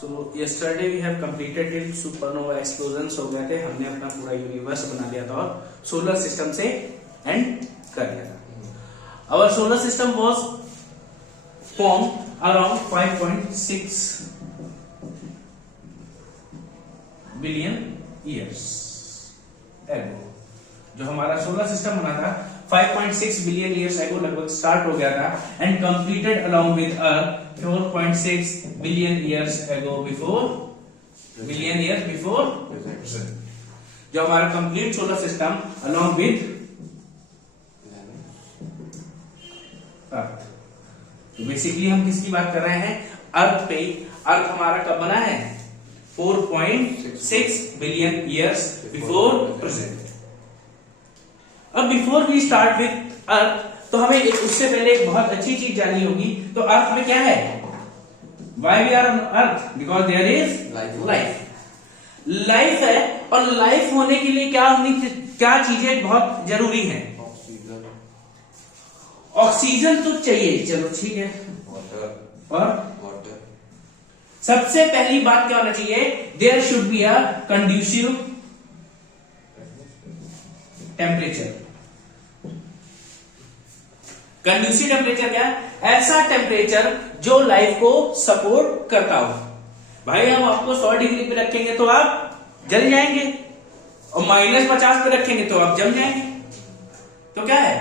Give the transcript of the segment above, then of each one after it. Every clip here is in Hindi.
So yesterday we have completed till supernova explosions हो गए थे, हमने अपना पूरा यूनिवर्स बना लिया था और सोलर सिस्टम से एंड कर लिया था। Our solar system was formed around 5.6 billion years ago। जो हमारा सोलर सिस्टम बना था 5.6 बिलियन ईयर्स एगो लगभग स्टार्ट हो गया था and completed along with earth 4.6 billion years ago billion years before present. जो हमारा complete solar system along with अर्थ, तो बेसिकली हम किसकी बात कर रहे हैं? अर्थ पे। अर्थ हमारा कब बना है? 4.6 बिलियन ईयर्स बिफोर प्रेजेंट। अब before we start with earth, तो हमें उससे पहले एक बहुत अच्छी चीज जाननी होगी। तो अर्थ में क्या है? Why we are on earth? Because there is life. Life है, और लाइफ होने के लिए क्या चीजें बहुत जरूरी हैं? ऑक्सीजन तो चाहिए, चलो ठीक है, और सबसे पहली बात क्या होना चाहिए? There should be a conducive temperature. Conducive temperature क्या है? ऐसा टेम्परेचर जो लाइफ को सपोर्ट करता हो। भाई हम आपको 100 डिग्री पे रखेंगे तो आप जल जाएंगे, और -50 पे रखेंगे तो आप जम जाएंगे। तो क्या है?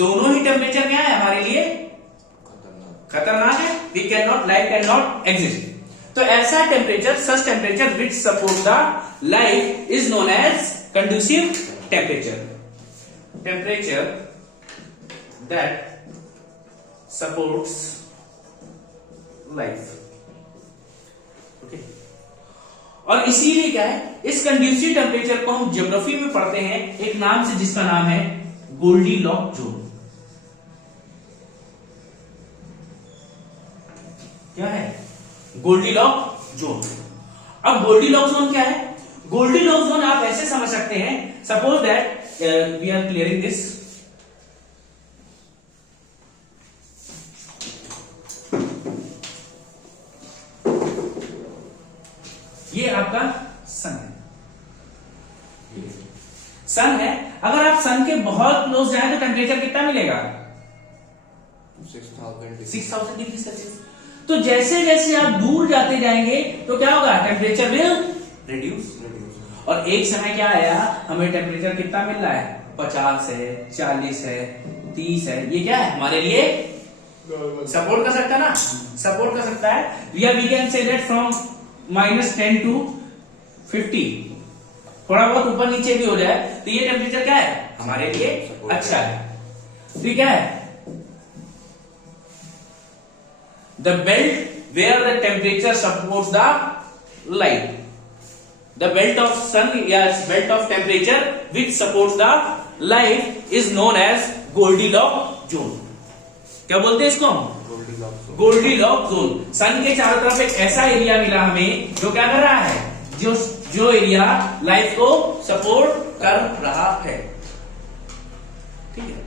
दोनों ही टेम्परेचर क्या है हमारे लिए? खतरनाक है। We can not, life can not exist. तो ऐसा temperature, such temperature which support the life is known as conducive temperature. Temperature that supports life। Okay, और इसीलिए क्या है, इस कंड्यूसिव टेम्परेचर को हम ज्योग्राफी में पढ़ते हैं एक नाम से, जिसका नाम है गोल्डीलॉक जोन। क्या है? Goldilock zone. अब गोल्डीलॉक जोन क्या है? गोल्डीलॉक जोन आप ऐसे समझ सकते हैं, suppose that we are clearing this. ये आपका सन है, सन है। अगर आप सन के बहुत क्लोज जाए तो टेम्परेचर कितना मिलेगा? 6000 डिग्री सेल्सियस। तो जैसे जैसे आप दूर जाते जाएंगे तो क्या होगा? Temperature will reduce. और एक समय क्या आया, हमें टेम्परेचर कितना मिल रहा है? 50 है, 40 है, 30 है। ये क्या है? हमारे लिए सपोर्ट कर सकता है ना, सपोर्ट कर सकता है। We can say that from -10 to 50, थोड़ा बहुत ऊपर नीचे भी हो जाए तो ये टेम्परेचर क्या है? हमारे लिए अच्छा है। ठीक है, the belt where the temperature supports the light, the belt of sun या belt of temperature which supports the light is known as goldilock zone. क्या बोलते हैं इसको हम? Goldilock zone. सन के चारों तरफ एक ऐसा एरिया मिला हमें जो क्या कर रहा है? जो एरिया लाइफ को सपोर्ट कर रहा है। ठीक है,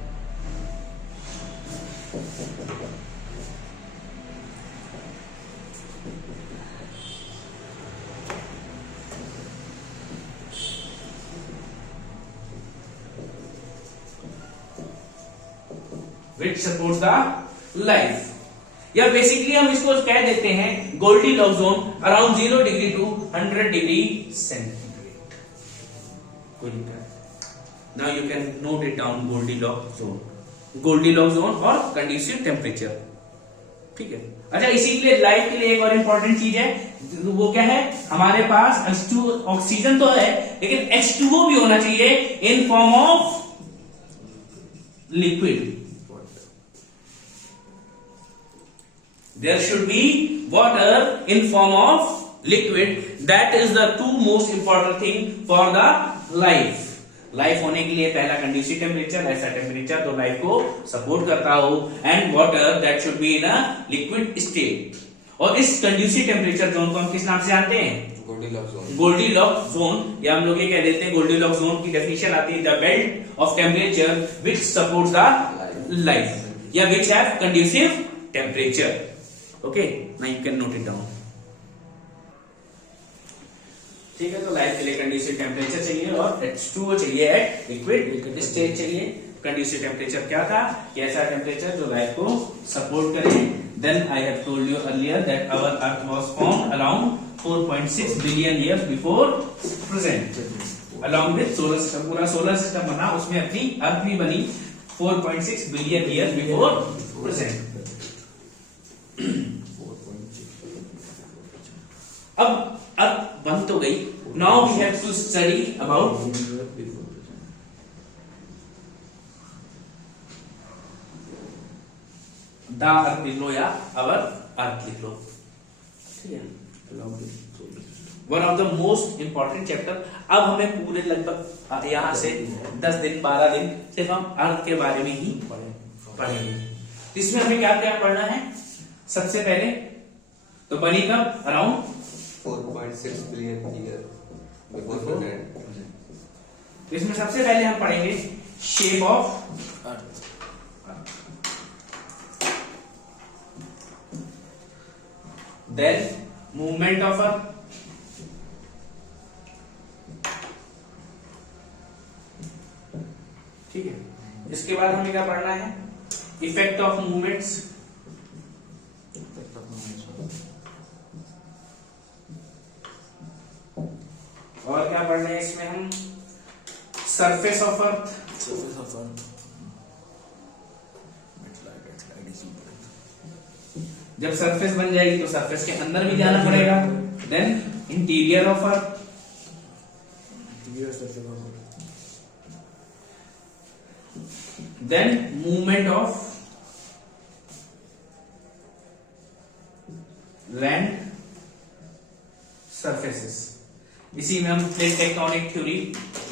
विच सपोर्ट्स द लाइफ, या बेसिकली हम इसको कह देते हैं Goldilock zone around 0 degree two 100 degree centigrade. कोई दिक्कत? Now you can note it down, Goldilock zone, Goldilock zone और कंड्यूसिव टेम्परेचर। ठीक है, अच्छा, इसी के लिए लाइफ के लिए एक और इंपॉर्टेंट चीज है, वो क्या है? हमारे पास H2 ऑक्सीजन तो है, लेकिन H2O भी होना चाहिए in form of liquid. There should be water in form of liquid. That is the two most important thing for the life. Life होने के लिए पहला कंड्यूसिव टेम्परेचर, ऐसा टेम्परेचर जो लाइफ को सपोर्ट करता हो, and water that should be in a liquid state. और इस कंड्यूसिव टेम्परेचर जोन को हम किस नाम से जानते हैं? Goldilock zone. गोल्डीलॉक जोन, या हम लोग ये कह देते हैं, गोल्डीलॉक जोन की डेफिनेशन आती है the belt of temperature which supports the life, या which have conducive temperature. Okay, now you can note it down. ठीक है, तो लाइफ के लिए कंडीसिव टेम्परेचर चाहिए और H2O चाहिए एट लिक्विड स्टेट चाहिए। कंडीसिव टेम्परेचर क्या था कि ऐसा टेम्परेचर जो लाइफ को सपोर्ट करे। Then I have told you earlier that our earth was formed around 4.6 billion years before present. Along with solar system, पूरा सोलर सिस्टम बना, उसमें अपनी अर्थ भी बनी 4.6 बिलियन ईयर बिफोर प्रेजेंट। अब अर्थ बन तो गई, now we have to study about the earth लिख लो या अवर अर्थ लिख लो, ठीक है। One of the most important chapter. अब हमें पूरे लगभग यहां से 10 दिन 12 दिन सिर्फ हम अर्थ के बारे में ही पढ़ेंगे। इसमें हमें क्या क्या पढ़ना है? सबसे पहले तो बनी कब? Around 4.6 billion year before present. इसमें सबसे पहले हम पढ़ेंगे shape of earth. Then movement of earth, ठीक है। इसके बाद हमें क्या पढ़ना है? इफेक्ट ऑफ मूवमेंट्स, और क्या पढ़ना है इसमें हम? सरफेस ऑफ अर्थ, जब सरफेस बन जाएगी तो सरफेस के अंदर भी जाना पड़ेगा। Then interior of earth, then movement of land surfaces. इसी में हम प्लेट टेक्टोनिक थ्योरी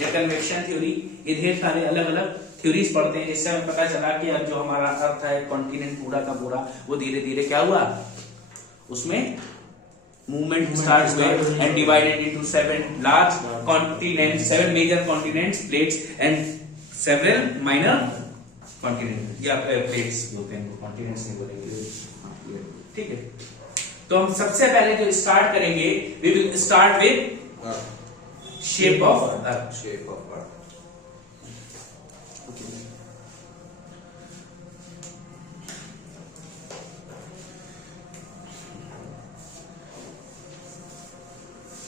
या कन्वेक्शन थ्योरी, ये ढेर सारे अलग अलग थ्योरीज पढ़ते हैं, जिससे हमें पता चला कि अब जो हमारा अर्थ है कॉन्टिनेंट पूरा का पूरा, वो धीरे धीरे क्या हुआ, उसमें मूवमेंट स्टार्ट हुए and divided into 7 large continents, 7 major continents, plates and several minor continent या प्लेट्स होते हैं, कॉन्टिनेंट्स नहीं बोलेंगे, ठीक है। तो हम सबसे पहले जो स्टार्ट करेंगे, we will start with shape of earth. Shape of earth.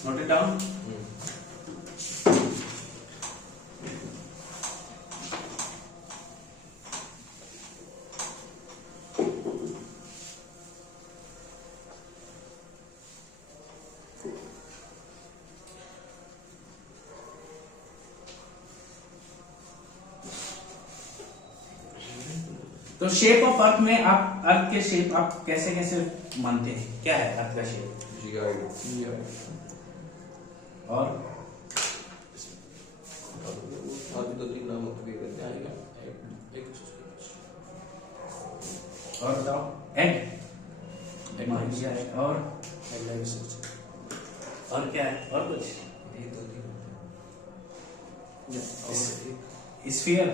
Note it down. तो शेप ऑफ अर्थ में आप अर्थ के शेप आप कैसे कैसे मानते हैं? क्या है अर्थ का शेप? जियोइड। और अभी तो 3 नाम होते हैं। और बताओ। एंड और क्या है? और कुछ? स्फीयर।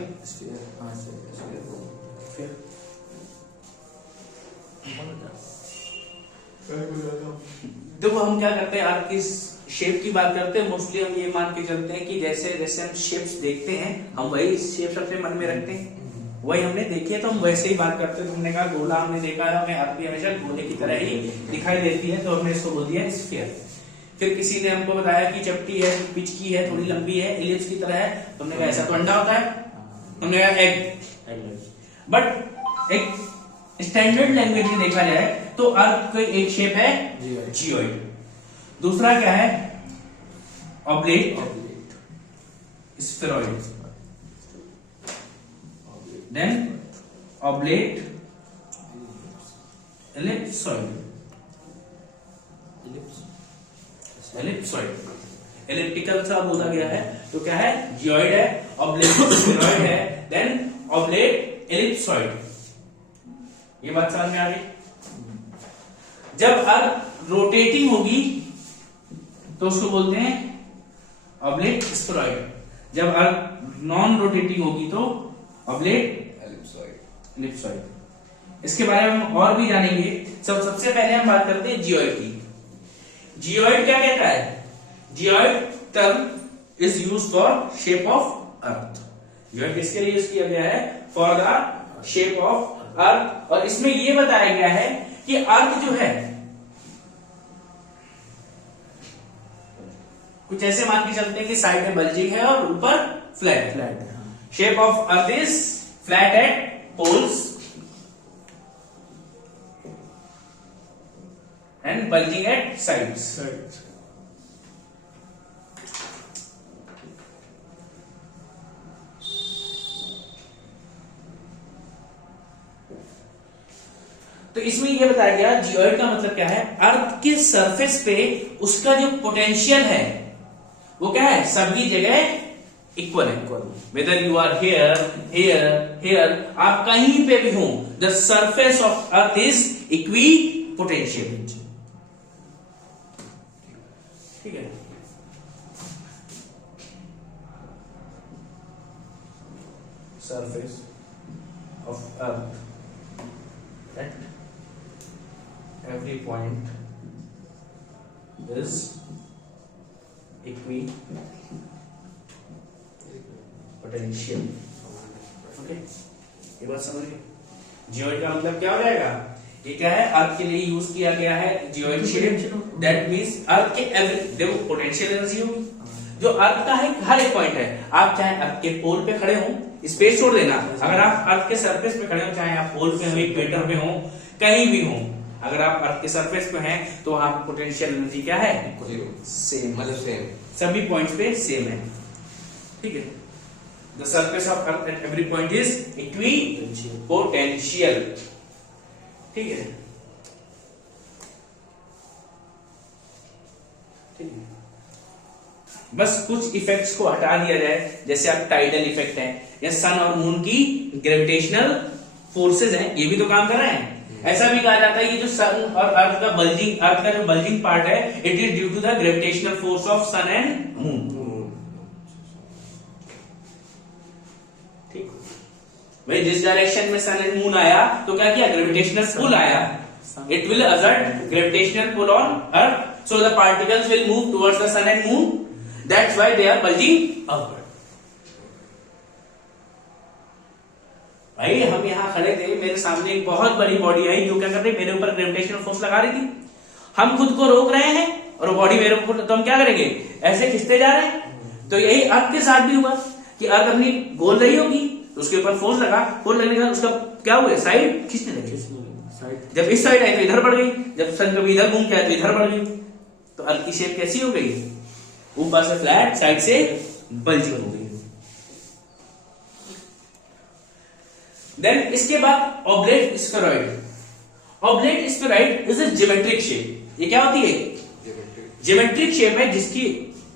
देखो हम क्या करते हैं, अर्थ की शेप की बात करते हैं, मोस्टली हम ये मान के चलते हैं कि जैसे जैसे हम शेप्स देखते हैं, हम वही शेप अपने मन में रखते हैं, वही हमने देखी है तो हम वैसे ही बात करते हैं। तुमने कहा गोला हमने देखा है, हमें अर्थ भी हमेशा गोले की तरह ही दिखाई देती है, तो हमने इसको बोल दिया स्फीयर। फिर किसी ने हमको बताया कि चपटी है, पिचकी है, थोड़ी लंबी है, एलिप्स की तरह है, तुमने कहा ऐसा तो अंडा होता है, हमने कहा एग। बट एक स्टैंडर्ड लैंग्वेज में देखा जाए तो अर्थ का एक शेप है जियोइड, दूसरा क्या है oblate, spheroid, then oblate, ellipsoid, elliptical सा बोला गया है, तो क्या है जियोइड है, ऑब्लेट स्फेरॉइड है, देन ऑब्लेट एलिप्सॉइड। ये बात समझ में आ गई? जब अर्थ रोटेटिंग होगी तो उसको बोलते हैं ऑब्लेट स्फेरॉइड, जब अर्थ नॉन रोटेटिंग होगी तो ऑब्लेट एलिप्सॉइड। इसके बारे में हम और भी जानेंगे। सबसे पहले हम बात करते हैं जियोइड की। जियोइड क्या कहता है? Geoid term is use for shape of earth. Geoid किसके लिए यूज किया गया है? फॉर द शेप ऑफ अर्थ। और इसमें यह बताया गया है कि अर्थ जो है कुछ ऐसे मान के चलते हैं कि साइड में बल्जिंग है और ऊपर flat flat. Shape of earth is flat at poles and bulging at sides. तो इसमें यह बताया गया जियोइड का मतलब क्या है? अर्थ के सरफेस पे उसका जो पोटेंशियल है वो क्या है? सभी जगह इक्वल है। Whether you are here here here, आप कहीं पे भी हो, the surface of earth is equi potential. ठीक है। Surface of earth at every point is equi potential। Okay, ये बात समझिए। जियोइड का मतलब क्या हो जाएगा? ये क्या है? अर्थ के लिए यूज किया गया है जियोइड शेप। दैट मींस अर्थ के एवरी, देखो पोटेंशियल एनर्जी होगी जो अर्थ का है, हर एक पॉइंट है। आप चाहे अर्थ के पोल पे खड़े हो, स्पेस छोड़ देना, अगर आप अर्थ के सरफेस पे खड़े हो, चाहे आप पोल पे हो, इक्वेटर पे हो, कहीं भी हो, अगर आप अर्थ के सरफेस पे हैं तो वहां पोटेंशियल एनर्जी क्या है? सेम, मतलब सेम, सभी पॉइंट्स पे सेम है। ठीक है। The surface of earth at every point is equi potential. ठीक है। ठीक है। बस कुछ इफेक्ट्स को हटा दिया जाए, जैसे आप टाइडल इफेक्ट है या सन और मून की ग्रेविटेशनल फोर्सेज हैं, ये भी तो काम कर रहे हैं। ऐसा भी कहा जाता है ये जो सन और अर्थ का बल्जिंग, अर्थ का जो बल्जिंग पार्ट है, it is due to the gravitational force of sun and moon. ठीक। भाई जिस डायरेक्शन में सन एंड मून आया तो क्या किया? ग्रेविटेशनल पुल आया। It will exert gravitational pull on earth, so the particles will move towards the sun and moon, that's why they are bulging upward। भाई हम यहां खड़े थे, मेरे सामने एक बहुत बड़ी बॉडी आई जो क्या कर रही, मेरे ऊपर ग्रेविटेशनल फोर्स लगा रही थी। हम खुद को रोक रहे हैं और बॉडी मेरे ऊपर, तो हम क्या करेंगे? ऐसे खिंचते जा रहे हैं। तो यही अर्थ के साथ भी हुआ कि अर्थ अपनी बोल रही होगी, तो उसके ऊपर फोर्स लगा, फोर्स लगने के बाद उसका क्या हुआ? साइड खींचने लगी। जब इस साइड आई तो इधर बढ़ गई, जब सन कभी इधर घूम के आया तो इधर बढ़ गई। तो अर्थ की शेप कैसी हो गई? ऊपर से फ्लैट, साइड से बल्जिंग हो गई। देन इसके बाद oblate spheroid. Oblate spheroid is a geometric shape. ये क्या होती है? ज्योमेट्रिक शेप है जिसकी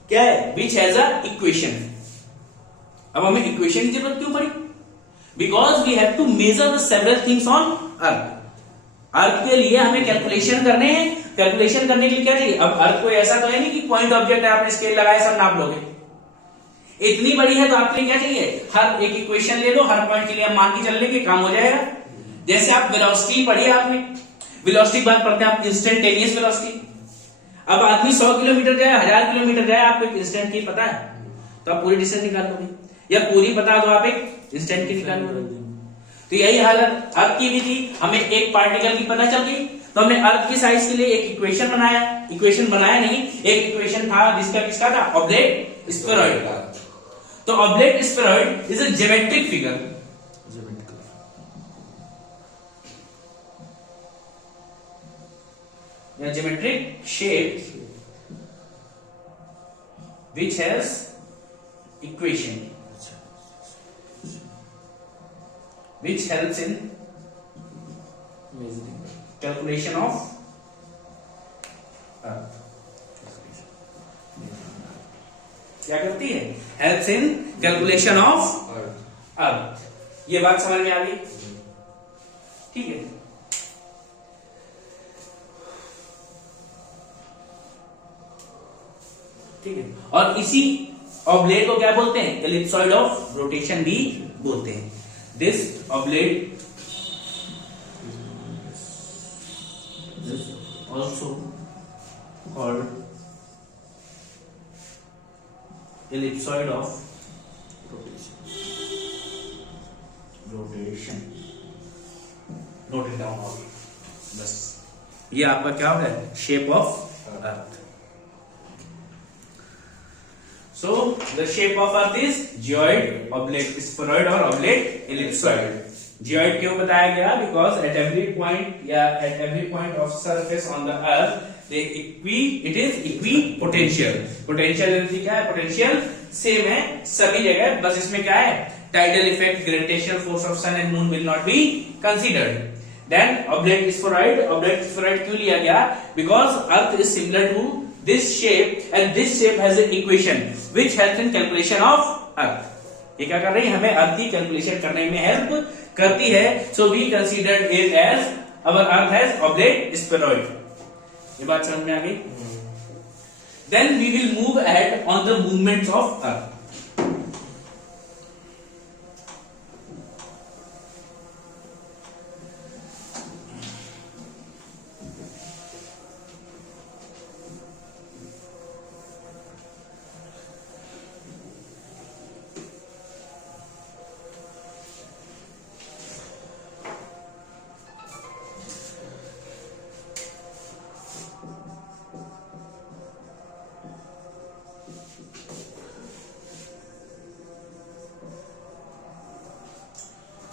क्या है? Which has a equation. अब हमें इक्वेशन की जरूरत क्यों पड़ी? Because we have to measure the several things on earth. Earth के लिए हमें कैलकुलेशन करने हैं। कैलकुलेशन करने के लिए क्या चाहिए? अब अर्थ कोई ऐसा तो है नहीं कि पॉइंट ऑब्जेक्ट है, आपने स्केल लगाया सब नाप लोगे। इतनी बड़ी है तो आपके लिए क्या चाहिए? हर एक इक्वेशन ले लो, हर पॉइंट के लिए मान के चलने के काम हो जाएगा। जैसे आप वेलोसिटी पढ़ी आपने, वेलोसिटी की बात करते हैं आप, इंस्टेंटेनियस वेलोसिटी। अब आदमी 100 किलोमीटर जाए, 1000 किलोमीटर जाए, आपको एक इंस्टेंट की पता है तो आप पूरी डिस्टेंस निकाल लोगे, या पूरी पता तो आप एक इंस्टेंट की निकाल लोगे। तो यही हालत अर्थ की भी थी। हमें एक पार्टिकल की पता चल गई तो हमने अर्थ की साइज के लिए एक इक्वेशन बनाया। इक्वेशन बनाया नहीं, एक इक्वेशन था जिसका किसका था? ऑब्लेट स्फेरॉइड का। तो oblate spheroid is a geometric figure. Geometric shape which has equation which helps in calculation of earth। क्या करती है? Helps in calculation of earth. ये बात समझ में आ गई? ठीक है। ठीक है। और इसी ऑब्लेट को क्या बोलते हैं? एलिप्सॉइड ऑफ रोटेशन भी बोलते हैं। This oblate also called ellipsoid of rotation. Note it down all. बस ये आपका क्या है, shape of earth. So the shape of earth is geoid, oblate, spheroid और oblate ellipsoid. Geoid क्यों बताया गया? Because at every point of surface on the earth it is equipotential. Potential energy क्या है? Potential सेम है सभी जगह, बस इसमें क्या है, tidal effect, gravitational force of sun and moon will not be considered. Then oblate spheroid क्यों लिया गया? Because earth is similar to this shape and this shape has an equation which helps in calculation of earth. ये क्या कर रही है? हमें अर्थ की कैलकुलेशन करने में हेल्प करती है. So we considered it as our earth has oblate spheroid. ये बात समझ में आ गई? Then we will move ahead on the movements of earth.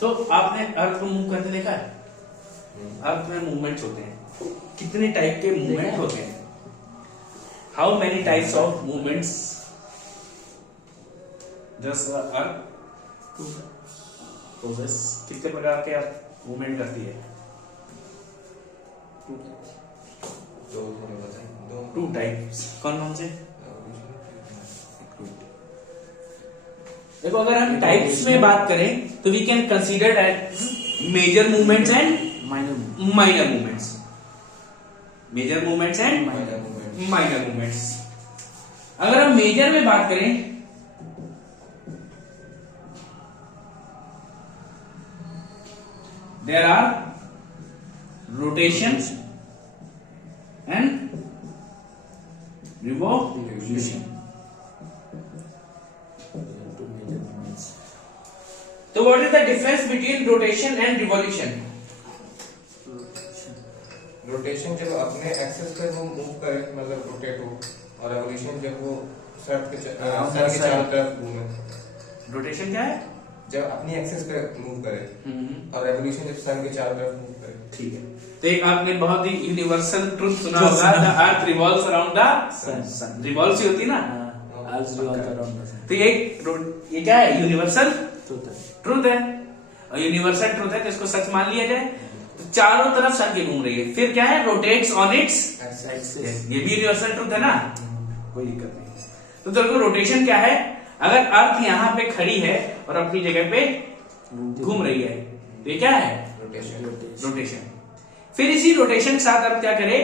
तो आपने अर्थ को मूव करते देखा है? अर्थ में मूवमेंट्स होते हैं. कितने टाइप के मूवमेंट होते हैं? How many types of movements just earth process? कितने प्रकार के अर्थ मूवमेंट करती है? Two types. कौन से? देखो, अगर हम टाइप्स में बात करें तो we can consider major movements and minor movements. Major movements and minor movements. अगर हम मेजर में बात करें there are rotation and revolution. So what is the difference between rotation and revolution? Rotation जब अपने एक्सेस पे वो मूव करे, मतलब रोटेट हो, और रेवोल्यूशन जब वो सन के चारों तरफ घूमे. रोटेशन क्या है? जब अपनी एक्सेस पे मूव करे, और रेवोल्यूशन जब सन के चारों तरफ मूव करे. ठीक है. तो एक आपने बहुत ही यूनिवर्सल ट्रुथ सुना होगा, the earth revolves around the sun. Revolve सी होती ना, तो ये क्या है? यूनिवर्सल ट्रुथ है. और यूनिवर्सल ट्रुथ है तो इसको सच मान लिया जाए. तो चारों तरफ सन के घूम रही है. फिर क्या है? Rotates on its axis. ये भी यूनिवर्सल ट्रुथ है ना, कोई दिक्कत नहीं. तो देखो रोटेशन क्या है? अगर अर्थ यहाँ पे खड़ी है और अपनी जगह पे घूम रही है तो ये क्या है? रोटेशन. फिर इसी रोटेशन के साथ अब क्या करे?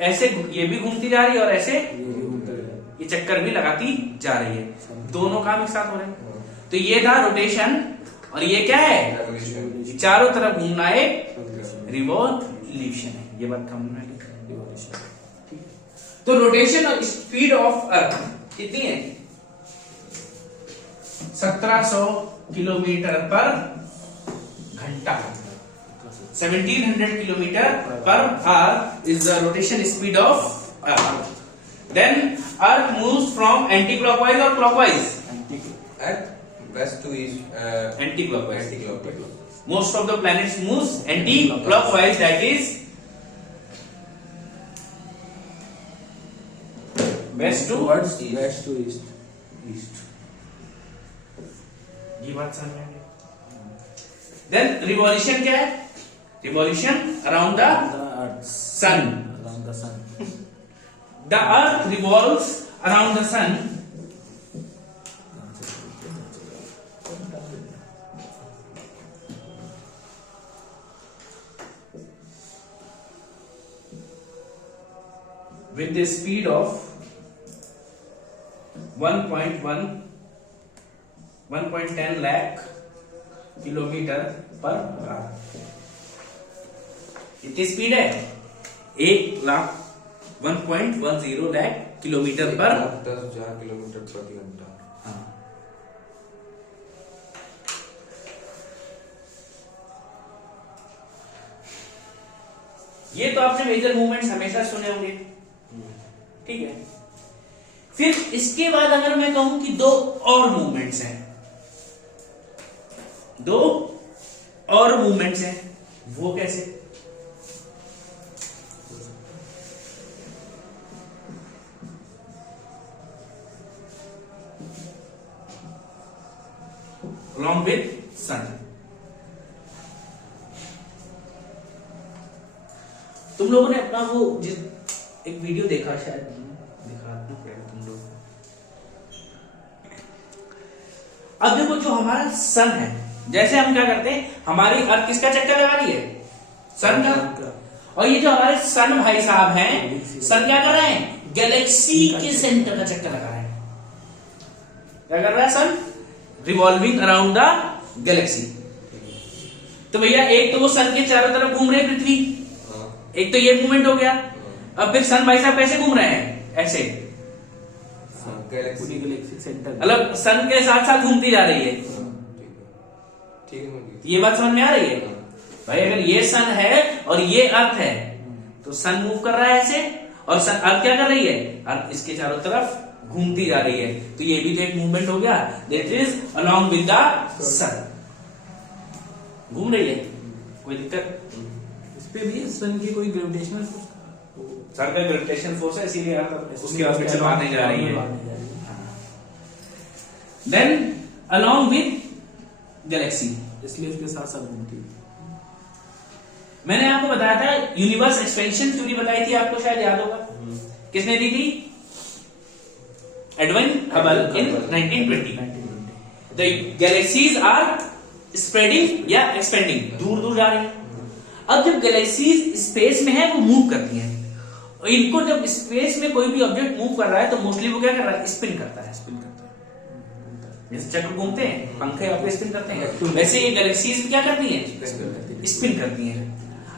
ऐसे ये भी घूमती जा रही है और ऐसे ये चक्कर भी लगाती जा रही है. दोनों काम एक साथ हो रहे हैं. तो ये था रोटेशन, और ये क्या है? चारों तरफ घूमना एक रिवॉल्यूशन है. ये बात समझ में. तो रोटेशन और स्पीड ऑफ अर्थ कितनी है? 1700 किलोमीटर पर घंटा. 1700 kilometre per hour is the rotation speed of earth. Then earth moves from anti-clockwise or clockwise? At west to east. Anti-clockwise. Anti-clockwise. Most of the planets moves anti-clockwise, that is west to east. ये बात समझ में आ गई. Then revolution क्या है? Revolution around the sun. The earth revolves around the sun with the speed of 1.10 lakh kilometre per hour. कितनी स्पीड है? 1,10 लाख किलोमीटर पर 10,000 किलोमीटर प्रति घंटा. हाँ, ये तो आपने मेजर मूवमेंट्स हमेशा सुने होंगे, ठीक है। फिर इसके बाद अगर मैं कहूं कि दो और मूवमेंट्स हैं, दो और मूवमेंट्स हैं, वो कैसे? along with sun। तुम लोगों ने अपना वो एक वीडियो देखा, शायद दिखाना पड़ेगा तुम लोग। अब देखो जो हमारा सन है, जैसे हम क्या करते हैं, हमारी अर्थ किसका चक्कर लगा रही है? सन का। और ये जो हमारे सन भाई साहब हैं, सन क्या कर रहे हैं? गैलेक्सी के सेंटर का चक्कर लगा रहे हैं। क्या कर रहा है sun? Revolving around the galaxy. तो भैया एक तो वो सन के चारों तरफ घूम रहे हैं पृथ्वी, एक तो ये मूवमेंट हो गया। अब फिर सन भाई साहब कैसे घूम रहे हैं? ऐसे, गैलेक्सी गैलेक्सी सेंटर, मतलब सन के साथ साथ घूमती जा रही है। ठीक है, ये बात समझ में आ रही है भाई? अगर ये सन है और ये अर्थ है, तो सन मूव कर रहा है ऐसे, और सन अर्थ क्या कर रही है? अर्थ इसके चारों तरफ घूमती जा रही है। तो ये भी तो एक मूवमेंट हो गया, that is along with the sun, घूम रही है। कोई दिक्कत? इस पे भी सन की कोई ग्रेविटेशनल फोर्स, सन का ग्रेविटेशन फोर्स है, इसीलिए अर्थ उसके ऑर्बिट से बाहर नहीं जा रही है। देन अलोंग विद गैलेक्सी, इसलिए इसके साथ साथ घूमती है। मैंने आपको बताया था यूनिवर्स एक्सपेंशन थ्योरी बताई थी आपको, शायद याद होगा। किसने दी थी? Edwin Hubble in 1920। The galaxies are spreading या एक्सपेंडिंग, दूर दूर जा रही हैं। अब जब गैलेक्सीज स्पेस में है, वो मूव करती हैं। और इनको जब स्पेस में कोई भी ऑब्जेक्ट मूव कर रहा है, तो मोस्टली वो क्या कर रहा है? स्पिन करता है। स्पिन करता है, जैसे चक्र घूमते हैं, पंखे आप स्पिन करते हैं, वैसे ये गैलेक्सीज क्या करती हैं? स्पिन करती हैं।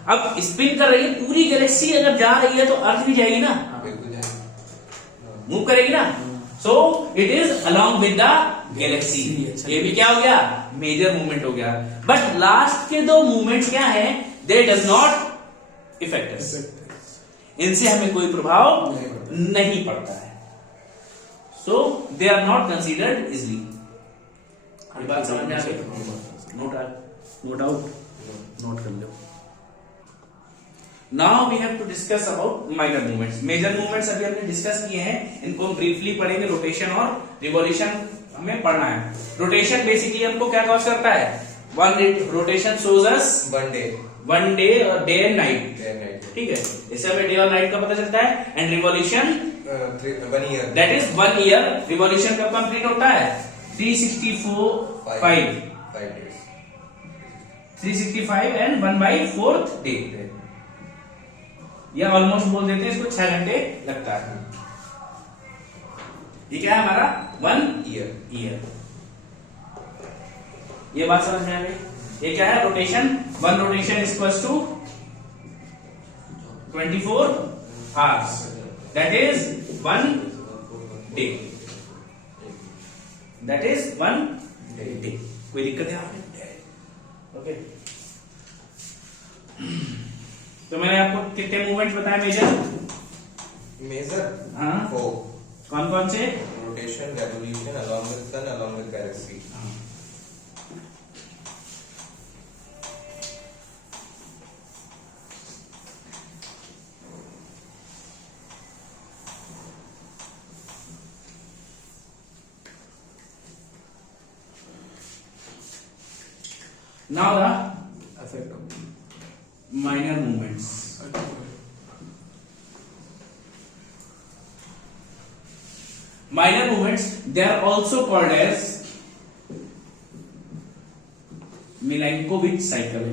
अब स्पिन कर रही है पूरी गैलेक्सी, अगर जा रही है तो अर्थ भी जाएगी ना, बिल्कुल जाएगी, मूव करेगी ना। So it is along with the Galaxy. ये भी क्या हो गया? मेजर मूवमेंट हो गया। बट लास्ट के दो मूवमेंट्स क्या है? They does not effect us, इनसे हमें कोई प्रभाव नहीं पड़ता है। So they are not considered easily. ये बात समझ में आ गई? नो डाउट, नोट कर लो। Now we have to discuss about minor movements. Major movements अभी हमने डिस्कस किए हैं, इनको हम ब्रीफली पढ़ेंगे। रोटेशन और रिवॉल्यूशन हमें पढ़ना है। रोटेशन बेसिकली हमको क्या कॉज करता है? One rotation shows us one day और डे एंड नाइट, ठीक है। इससे हमें डे और नाइट का पता चलता है। And revolution 1 year, that is 1 year. Revolution कब कंप्लीट होता है? 365 days, 365 एंड 1/4 डे, या ऑलमोस्ट बोल देते हैं इसको 6 घंटे लगता है। ये क्या है हमारा? 1 ईयर। ये बात समझ में आ गई? ये क्या है? Rotation. 1 rotation equals to 24 hours, that is 1 day, that is 1 day. कोई दिक्कत है? ओके। तो मैंने आपको कितने मूवमेंट्स बताए मेजर? हाँ, 4 कौन कौन से? Rotation, revolution, along with sun, along with galaxy. Now the effect of minor movements. Minor movements, they are also called as Milankovitch cycle.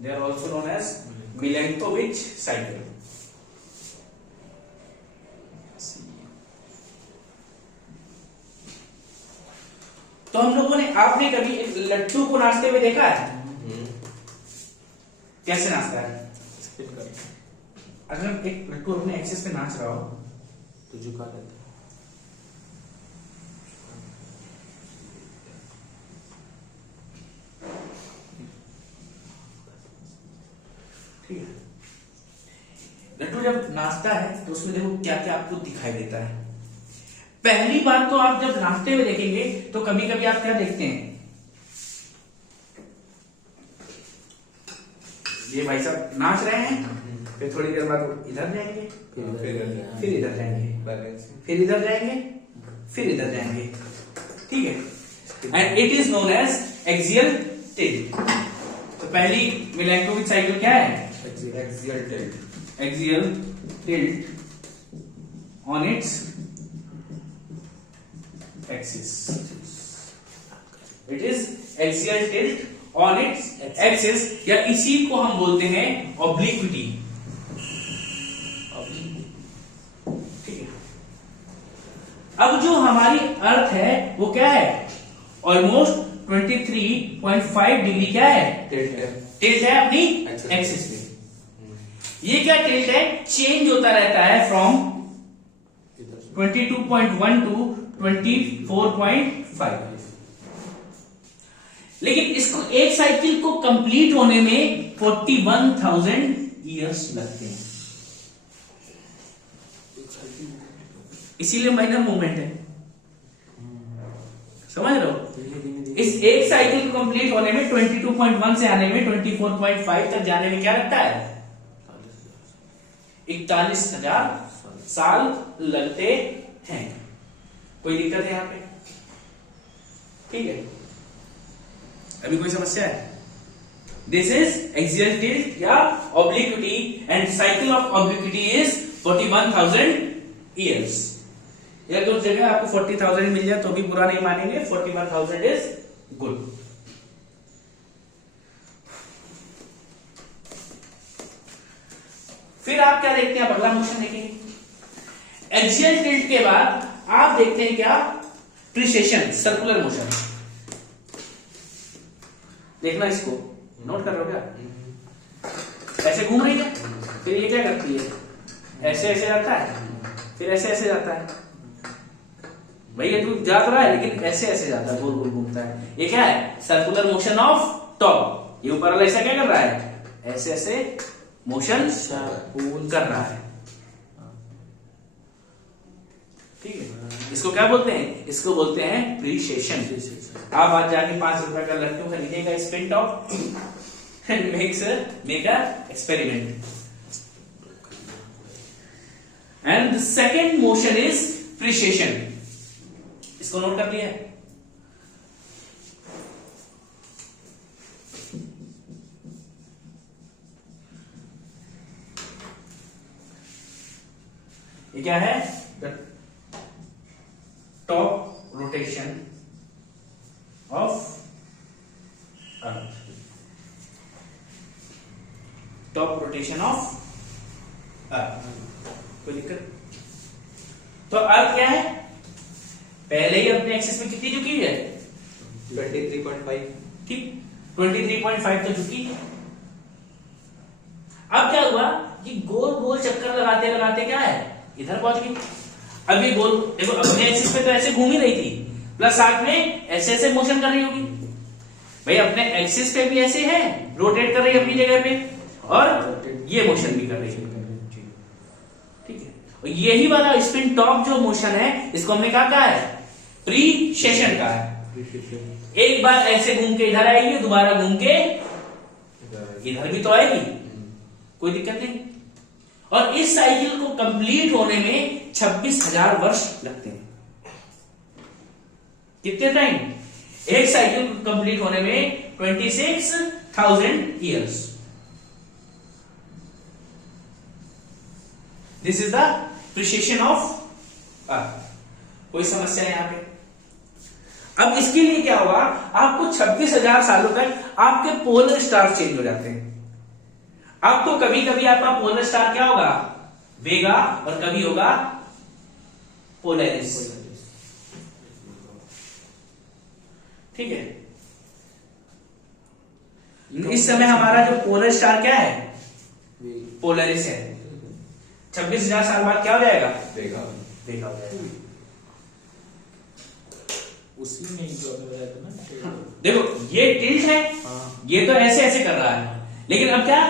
They are also known as Milankovitch cycle. तो हम लोगों ने, आपने कभी एक लट्टू को नाचते हुए देखा है? कैसे नाचता है? स्पिन करता है। अगर एक लट्टू अपने एक्सिस पे नाच रहा हो तो झुका रहता है। ठीक है, लट्टू जब नाचता है तो उसमें देखो क्या क्या आपको दिखाई देता है। पहली बात तो आप जब नाचते हुए देखेंगे तो कभी कभी आप क्या देखते हैं, ये भाई साहब नाच रहे हैं, फिर थोड़ी देर बाद वो इधर जाएंगे, फिर इधर जाएंगे, बैलेंस फिर इधर जाएंगे, फिर इधर जाएंगे। ठीक है, and it is known as axial tilt. तो पहली मिलैंकोविच साइकिल क्या है? Axial tilt. Axial tilt on its axis. It is axial tilt on its axis, या इसी को हम बोलते हैं ऑब्लिक्विटी। ठीक है, अब जो हमारी अर्थ है वो क्या है? ऑलमोस्ट 23.5 डिग्री क्या है? टिल्ट है अपनी एक्सिस पे। ये क्या टिल्ट है? चेंज होता रहता है फ्रॉम 22.1 टू 24.5। लेकिन इसको एक साइकिल को कंप्लीट होने में 41,000 ईयर्स लगते हैं, इसीलिए माइनर मूवमेंट है। समझ रहे हो? इस एक साइकिल को कंप्लीट होने में 22.1 से आने में 24.5 तक जाने में क्या लगता है? 41,000 साल लगते हैं। कोई दिक्कत है यहां पे? ठीक है, अभी कोई समस्या है? दिस इज एक्सियल टिल्ट या obliquity, and cycle of obliquity is 41,000 years. या तो जगह आपको 40,000 मिल जाए तो भी बुरा नहीं मानेंगे, 41,000 इज गुड। फिर आप क्या देखते हैं? आप अगला मोशन देखेंगे। एक्सियल टिल्ट के बाद आप देखते हैं क्या? Precision, circular motion. देखना, इसको नोट कर रहे हो क्या? ऐसे घूम रही है, फिर ये क्या करती है? ऐसे ऐसे जाता है, फिर ऐसे ऐसे जाता है। भैया तू जा तो रहा है लेकिन ऐसे ऐसे जाता है, गोल गोल घूमता है। ये क्या है? Circular motion of top. ये ऊपर वाला ऐसा क्या कर रहा है? ऐसे ऐसे मोशन कर रहा है। ठीक है, इसको क्या बोलते हैं? इसको बोलते हैं प्रीसेशन। आप आज जाके 5 रुपए का लट्टू खरीदेगा spin top and make a experiment. And the second motion is precession. इसको नोट कर लिया है? ये क्या है? The top rotation of earth. Top rotation of earth. कोई दिक्कत? तो अर्थ क्या है? पहले ही अपने एक्सिस में कितनी झुकी है? 23.5। ठीक, 23.5 तो झुकी है। अब क्या हुआ कि गोल गोल चक्कर लगाते लगाते क्या है? इधर पहुंच गई। अब ये गोल देखो, अपने एक्सिस पे तो ऐसे घूम ही रही थी, प्लस साथ में ऐसे ऐसे मोशन कर रही होगी। भाई अपने एक्सिस पे भी ऐसे है, रोटेट कर रही है अपनी जगह पे, और ये मोशन भी कर रही है। ठीक है, और यही वाला स्पिन टॉप जो मोशन है, इसको हमने क्या कहा है? प्रीसेशन का है। एक बार ऐसे घूम के इधर आएगी, दोबारा घूम के इधर भी तो आएगी, कोई दिक्कत नहीं। और इस साइकिल को कंप्लीट होने में 26,000 वर्ष लगते हैं। कितने टाइम? एक साइकिल को कंप्लीट होने में 26,000 years. This is the precision of earth. कोई समस्या है यहां पे? अब इसके लिए क्या होगा? आपको 26,000 सालों तक आपके पोलर स्टार चेंज हो जाते हैं। आपको कभी कभी आपका पोलर स्टार क्या होगा? वेगा, और कभी होगा पोलरिस। ठीक है, इस समय हमारा जो पोलर स्टार क्या है? पोलरिस है। 26,000 साल बाद क्या हो जाएगा? देखा वेगा हो जाएगा। उसी में ही जो आपने बताया था ना। देखो ये टिल्ट है, हाँ। ये तो ऐसे ऐसे कर रहा है, लेकिन अब क्या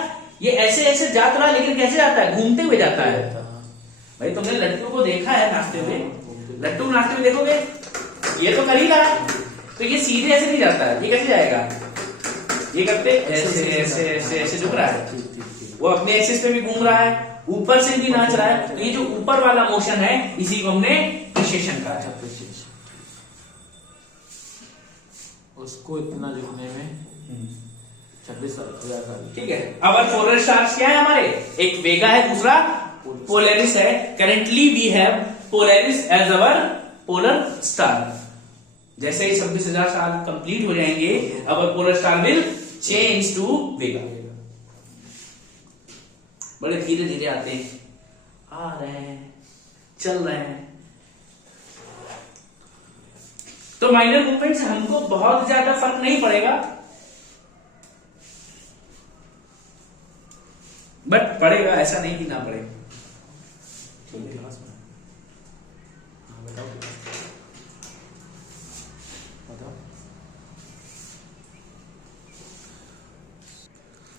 ये ऐसे ऐसे जात रहा है, लेकिन कैसे जाता है? घूमते हुए जाता है। भाई तुमने लट्टू को देखा है नाचते हुए? लट्टू नाचते हुए देखोगे, ये तो कर ही रहा है, तो ये सीधे ऐसे नहीं जाता है, ये कैसे जाएगा? ये करते ऐसे ऐसे ऐसे ऐसे झुक रहा है, वो अपने एक्सिस पे भी घूम रहा है, ऊपर से भी नाच रहा है। तो ये जो ऊपर वाला मोशन है, इसी को हमने प्रिसेशन कहा है। उसको इतना झुकने में 26,000 साल। ठीक है। अब पोलर स्टार्स क्या है हमारे? एक वेगा है, दूसरा पोलरिस है। Currently we have Polaris as our polar star. जैसे ही 26,000 साल कंप्लीट हो जाएंगे, our polar star will change to Vega. बड़े धीरे धीरे आते हैं, आ रहे हैं, चल रहे हैं। तो माइनर मूवमेंट से हमको बहुत ज्यादा फर्क नहीं पड़ेगा, बट पड़ेगा, ऐसा नहीं कि ना पड़े। क्लास में। हाँ बताओ बताओ।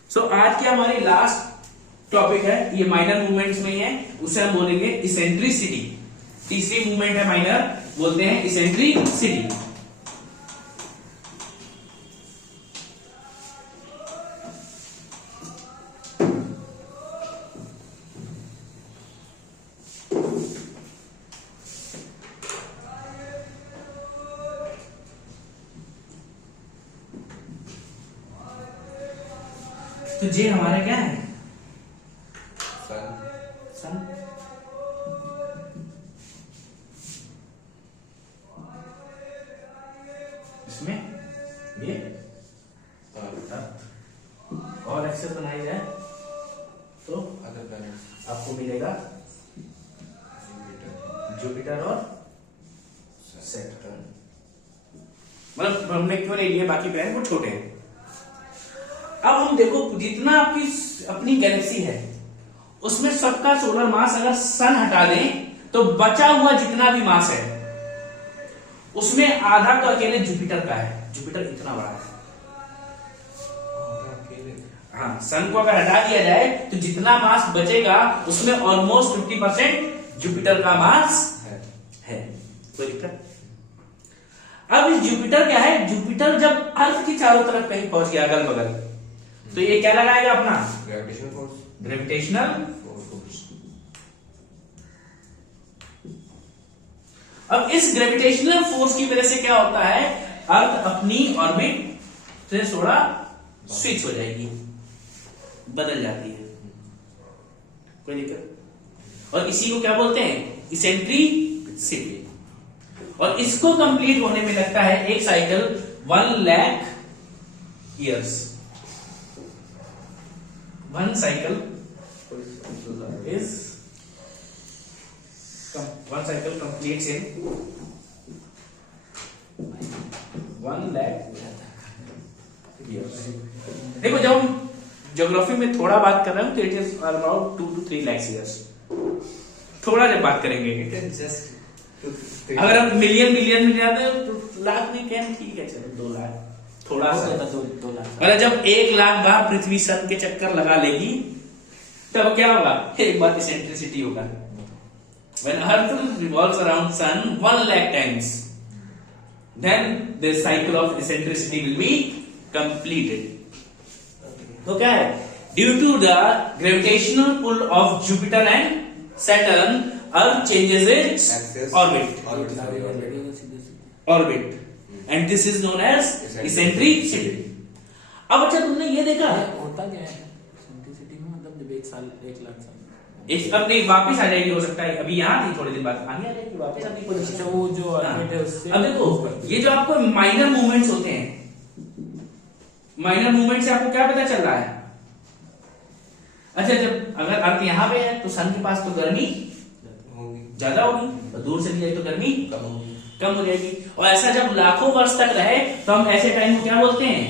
सो आज की हमारी लास्ट टॉपिक है, ये माइनर मूवमेंट्स में ही है, उसे हम बोलेंगे इसेंट्रिसिटी। तीसरी मूवमेंट है माइनर, बोलते हैं इसेंट्रिसिटी। तो ये हमारा क्या है? सन। इसमें ये और एक्सेस बनाई जाए तो अदर प्लैनेट्स आपको मिलेगा जुपिटर और सैटर्न। मतलब हमने क्यों नहीं लिए, बाकी प्लैनेट वो छोटे हैं। अब हम देखो, जितना आपकी अपनी गैलेक्सी है उसमें सबका सोलर मास अगर सन हटा दें तो बचा हुआ जितना भी मास है उसमें आधा तो अकेले जुपिटर का है। जुपिटर इतना बड़ा है। हाँ, सन को अगर हटा दिया जाए तो जितना मास बचेगा उसमें ऑलमोस्ट 50% जुपिटर का मास है। कोई दिक्कत? अब इस जुपिटर क्या है? जुपिटर जब अर्थ की चारों तरफ कहीं पहुंच गया अगल बगल, तो ये क्या लगाएगा अपना? Gravitational force. Gravitational force. अब इस ग्रेविटेशनल फोर्स की वजह से क्या होता है? अर्थ अपनी ऑर्बिट से थोड़ा स्विच हो जाएगी, बदल जाती है। कोई दिक्कत? और इसी को क्या बोलते हैं? इसेंट्रिसिटी। और इसको कंप्लीट होने में लगता है एक cycle 1 lakh years. One cycle completes in 1 lakh years। देखो, जब हम ज्योग्राफी में थोड़ा बात कर रहे हैं तो it is around 2 to 3 lakhs years। थोड़ा जब बात करेंगे, अगर हम मिलियन में जाते हैं तो लाख में क्या, ठीक है चलो 2 लाख थोड़ा सा। 2 लाख। अरे जब 1 लाख बार पृथ्वी सन के चक्कर लगा लेगी तब क्या होगा? एक बार इसेंट्रिसिटी होगा। When Earth revolves around Sun 1 lakh times, then the cycle of eccentricity will be completed। तो क्या है? Due to the gravitational pull of Jupiter and Saturn, Earth changes its orbit, and this is known as eccentricity। अब अच्छा, तुमने ये देखा है होता क्या है इसेंट्रिसिटी में? मतलब जब 1 लाख साल एक अपने वापस आ जाएगी, हो सकता है अभी यहाँ थी, थोड़े दिन बाद आगे आ जाएगी वापस अपनी पोजीशन। अच्छा, वो जो ऑर्बिट है उससे। अब देखो, ये जो आपको माइनर मूवमेंट्स होते हैं, माइनर मूवमेंट से आपको क्या पता चल रहा है? अच्छा, जब अगर अर्थ यहाँ पे है तो सन के पास तो गर्मी ज्यादा होगी, और दूर से भी जाए तो गर्मी कम हो जाएगी। और ऐसा जब लाखों वर्ष तक रहे तो हम ऐसे टाइम को क्या बोलते हैं?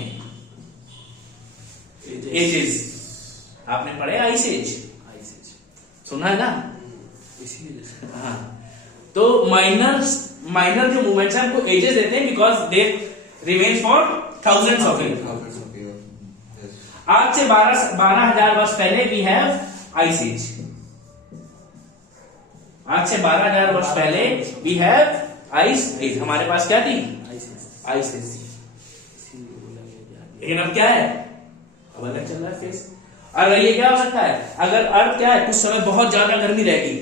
एजेस। आपने पढ़े आइस एज? सुना है ना? इसी वजह से हाँ, तो माइनर जो मूवमेंट्स हैं हमको एजेस देते हैं because they remain for thousands of year. thousands of years. Yes. आज से 12,000 वर्ष पहले वी हैव आइस एज। आज से 12,000 वर्ष पहले वी हैव आइस एज। हमारे पास क्या थी? आइस एज थी। इसीलिए बोला गया कि आगे लेकिन अब क्या है? अब अलग चल रहा है फेस। अगर ये क्या हो सकता है, अगर अर्थ क्या है कुछ समय बहुत ज्यादा गर्मी रहेगी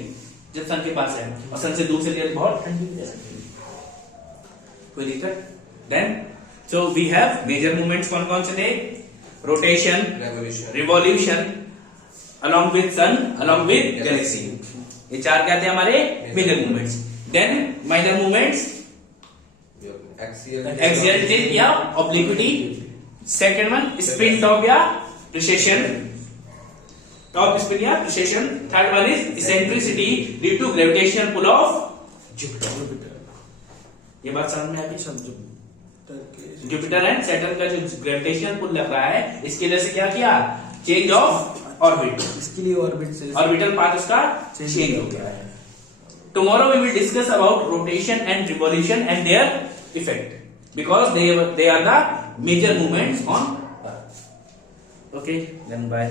जब सन के पास है और सन से दूर से लिया बहुत ठंडी भी रह सकती है। कोई दिक्कत? Then so we have major movements कौन कौन से थे? Rotation, Revolution. Revolution, along with sun, along with galaxy। ये चार क्या थे हमारे major movements. Then minor movements Axial. Axial tilt या obliquity. Second one spin top या प्रिसेशन, टॉप स्पिन या precession. Third one is eccentricity due to gravitational pull of Jupiter. ये बात समझ में आ गई? सब जो जुपिटर एंड सैटर्न का जो ग्रेविटेशनल पुल लग रहा है इसकी वजह से क्या किया? Change of orbit. इसके लिए ऑर्बिट से ऑर्बिटल पाथ उसका चेंज हो गया है। Tomorrow we will discuss about rotation and revolution and their effect because they are the major movements on Earth. Okay, then bye.